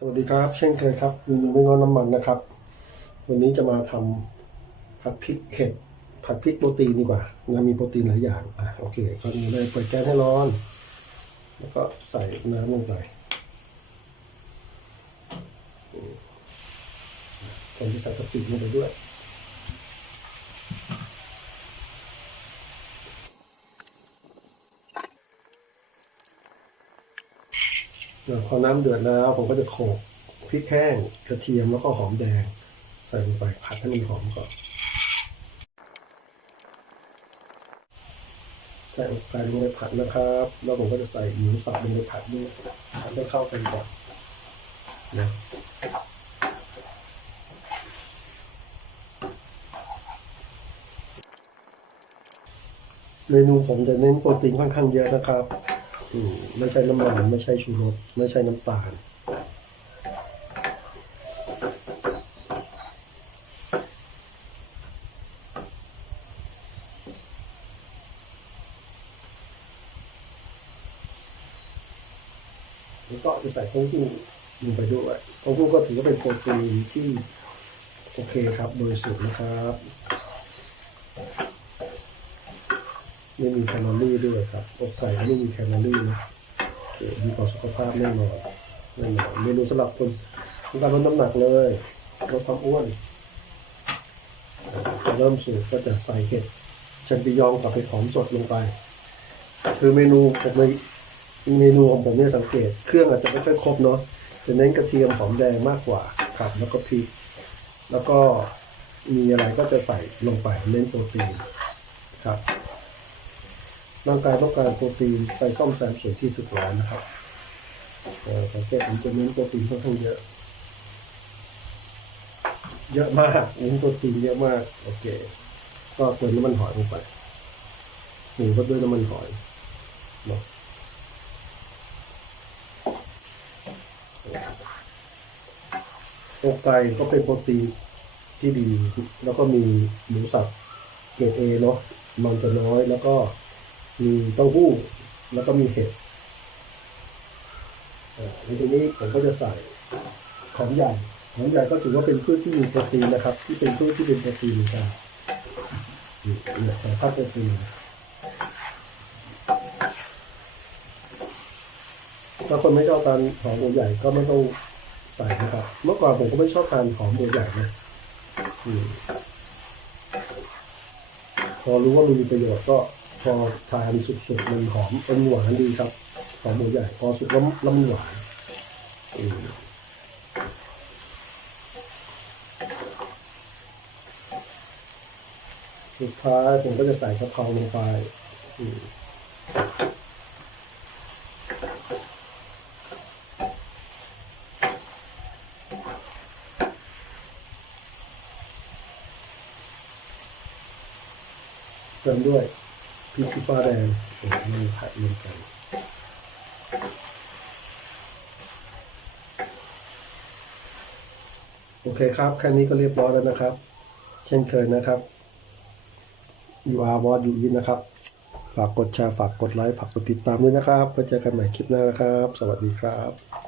สวัสดีครับ เช่นเคยครับยูนูไม่งอนน้ำมันนะครับ วันนี้จะมาทำผัดพริกเห็ดผัดพริกโปรตีนดีกว่านะมีโปรตีนหลายอย่างอะโอเคก่อนอื่นเลยเปิดแก๊สให้ร้อน แล้วก็ใส่น้ำลงไปผมจะใส่กะปิลงไปด้วย เดี๋ยว พอน้ำเดือดแล้วผมก็จะโขลกพริกแห้งกระเทียมแล้วก็หอมแดง ใส่ลงไปผัดให้มันหอมก่อนใส่ลงไปลงไปผัดนะครับ แล้วผมก็จะใส่หมูสับลงไปผัดด้วยผัดให้เข้ากันก่อนนะเมนูผมจะเน้นโปรตีนค่อนข้างเยอะนะครับ อืมไม่ใช่น้ำมันไม่ใช่ชูรสไม่ใช่น้ำตาลแล้วก็จะใส่เต้าหู้ลงไปด้วยเต้าหู้ก็ถือว่าเป็นโปรตีนที่โอเคครับ โดยสุดนะครับ ไม่มีแคลอรี่ด้วยครับอกไก่ไม่มีแคลอรี่นะโอเคดีต่อสุขภาพแน่นอนแน่นอนเมนูสำหรับคนต้องการลดน้ำหนักเลยลดความอ้วนเริ่มสูตรก็จะใส่เห็ดแชมปิญองกับเห็ดหอมสดลงไป คือเมนูผมในเมนูของผมเนี่ยสังเกต เครื่องอาจจะไม่ค่อยครบเนาะจะเน้นกระเทียมหอมแดงมากกว่าครับแล้วก็พริก แล้วก็มีอะไรก็จะใส่ลงไปเน้นโปรตีนครับ ร่างกายต้องการโปรตีนไปซ่อมแซมส่วนที่สึกหรอนะครับเอ่อสังเกตผมจะเน้นโปรตีนค่อนข้างเยอะ เยอะมากเน้นโปรตีนเยอะมากโอเค ก็เติมน้ำมันหอยลงไปหมูก็ด้วยน้ำมันหอยเนาะอกไก่ก็เป็นโปรตีนที่ดี แล้วก็มีหมูสับเกรดเอเนาะมันจะน้อยแล้วก็ มีเต้าหู้แล้วก็มีเห็ดในทีนี้ผมก็จะใส่หอมใหญ่หอมใหญ่ก็ถือว่าเป็นพืชที่มีโปรตีนนะครับ ที่เป็นพืชที่เป็นโปรตีนกันนี่เนี่ยใส่ข้าวโปรตีนถ้าคนไม่ชอบทานหอมหัวใหญ่ก็ไม่ต้องใส่นะครับ เมื่อก่อนผมก็ไม่ชอบทานหอมหัวใหญ่นะพอรู้ว่ามันมีประโยชน์ก็ พอทานสุกๆมันหอมเป็นหวานดีครับหอมหมูใหญ่พอสุกแล้วแล้วมันหวานอืมสุดท้ายผมก็จะใส่กะเพราลงไปอืมเติมด้วย พริกขี้ฟ้าแดงโอ้มันผัดรวมกันโอเคครับแค่นี้ก็เรียบร้อยแล้วนะครับ เช่นเคยนะครับ you are what you eat นะครับ ฝากกดแชร์ฝากกดไลค์ฝากกดติดตามด้วยนะครับไว้เจอกันใหม่คลิปหน้านะครับ สวัสดีครับ